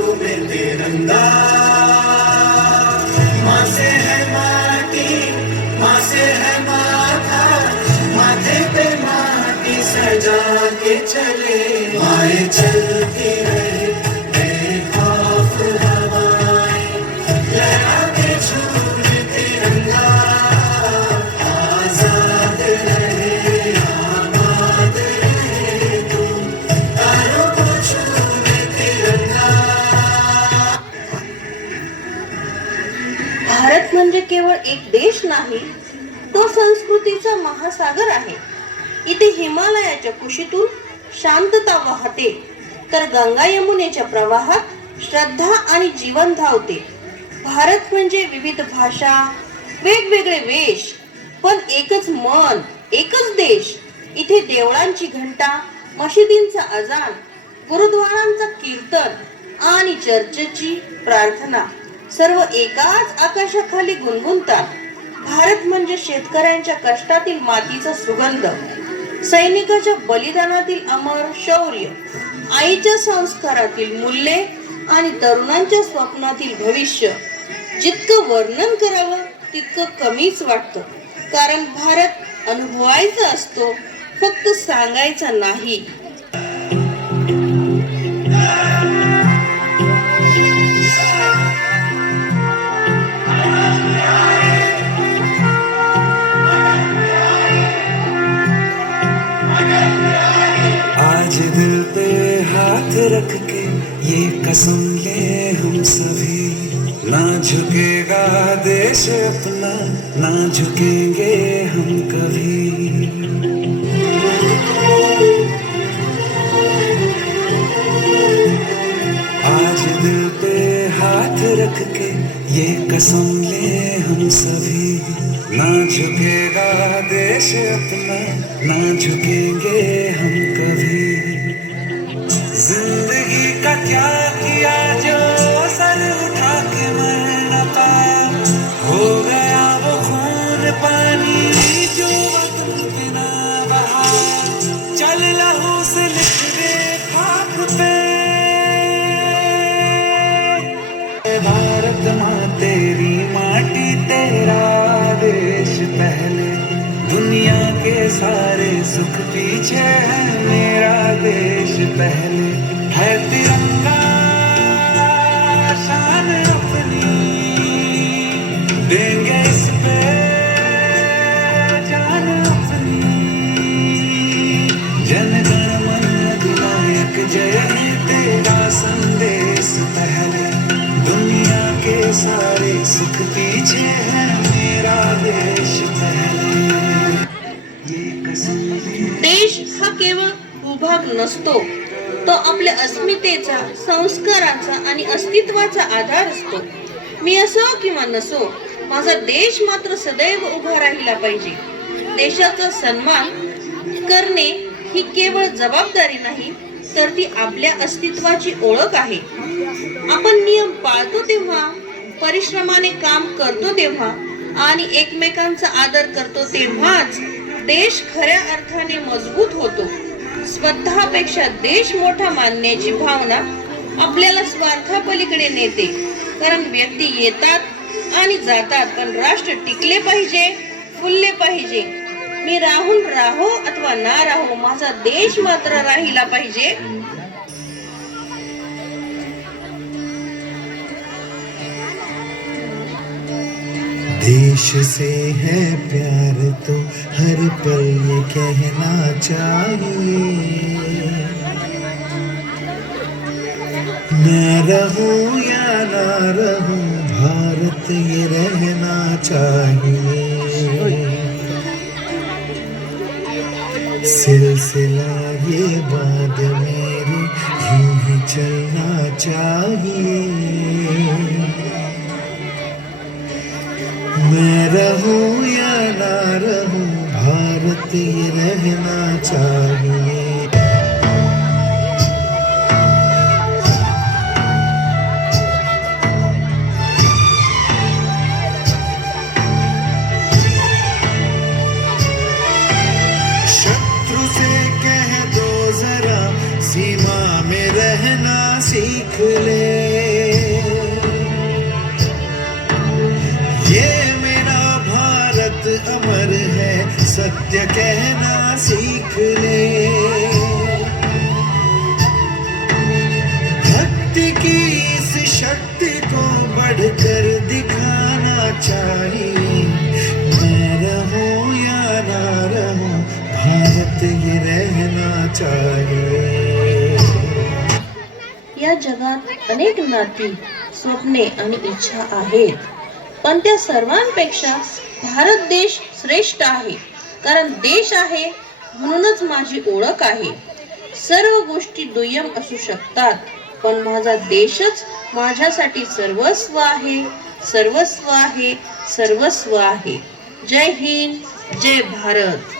छूमे तिरंगा। माँ से है माटी, माँ से है माथा, माथे पे माटी सजा के चले। माए चलती रहे बेखौफ हवाएं, लहरा के छूमे तिरंगा। आजाद रहे आबाद रहे तुम, तारों को छूमे तिरंगा। भारत म्हणजे केवळ एक देश नाही, तो संस्कृतीचा महासागर आहे. इथे हिमालयाच्या कुशीतून शांतता वाहते, तर गंगा यमुनेच्या प्रवाहात श्रद्धा आणि जीवन धावते. भारत म्हणजे विविध भाषा, वेगवेगळे वेश, पण एकच मन, एकच देश. इथे देवळांची घंटा, मशिदींचा अजान, गुरुद्वारांचा कीर्तन आणि चर्चची प्रार्थना सर्व एकाच आकाशाखाली गुणगुणतात. भारत म्हणजे शेतकऱ्यांच्या कष्टातील मातीचा सुगंध, सैनिकाच्या बलिदानातील अमर शौर्य, आईच्या संस्कारातील मूल्ये आणि तरुणांच्या स्वप्नातील भविष्य. जितकं वर्णन करावं तितकं कमीच वाटतं, कारण भारत अनुभवायचा असतो, फक्त सांगायचा नाही. आज दिल पे हाथ रख के ये कसम ले हम सभी, ना झुकेगा देश अपना, ना झुकेंगे हम कभी। आज दिल पे हाथ रख के ये कसम ले हम सभी, ना झुकेगा देश अपना, ना झुकेंगे हम कभी। जिंदगी का क्या किया जो सर उठा के मर न पाया, हो गया वो खून पानी जो वतन पे ना बहाया। चल लहू से लिख दे खाक पे, भारत माँ तेरी माटी तेरा देश पहले, दुनिया के सारे सुख पीछे है मेरा देश पहले। है तिरंगा शान अपनी, देंगे इस पे जान अपनी। जन गण मन अधिनायक जय है तेरा संदेश पहले, दुनिया के सारे सुख पीछे है मेरा देश पहले। देश हा केवळ भूभाग नसतो, तो आपल्या अस्मितेचा, संस्काराचा आणि अस्तित्वाचा आधार असतो. मी असो किंवा नसो, माझा देश मात्र सदैव उभा राहिला पाहिजे. देशाचा सन्मान करणे ही केवळ जबाबदारी नाही, तर ती आपल्या अस्तित्वाची ओळख आहे. आपण नियम पाळतो तेव्हा, परिश्रमाने काम करतो तेव्हा आणि एकमेकांचा आदर करतो तेव्हाच देश खऱ्या अर्थाने मजबूत होतो. स्वतःपेक्षा देश मोठा मानण्याची भावना आपल्याला स्वार्थापलीकडे नेते, कारण व्यक्ती येतात आणि जातात, पण राष्ट्र टिकले पाहिजे, फुलले पाहिजे. मी राहून राहो अथवा ना राहो, माझा देश मात्र राहिला पाहिजे. देश से है प्यार तो हर पल ये कहना चाहिए, मैं रहूं या ना रहूं भारत ये रहना चाहिए। सिलसिला ये बात मेरी यूं ही चलना चाहिए, मैं रहूं या ना रहूं भारत ये रहना चाहिए। शत्रु से कह दो जरा सीमा में रहना सीख ले, सत्य कहना सीख ले। भक्ति की इस शक्ति को बढ़कर दिखाना चाहिए। मैं रहूं या ना रहूं, भारत ये रहना चाहिए। या जगात अनेक नाती, स्वप्ने आणि इच्छा आहेत, पण त्या सर्वांपेक्षा भारत देश श्रेष्ठ आहे. कारण देश आहे म्हणूनच माझी ओळख आहे. सर्व गोष्टी दुय्यम असू शकतात, पण माझा देशच माझ्यासाठी सर्वस्व आहे, सर्वस्व आहे, सर्वस्व आहे. जय हिंद, जय भारत.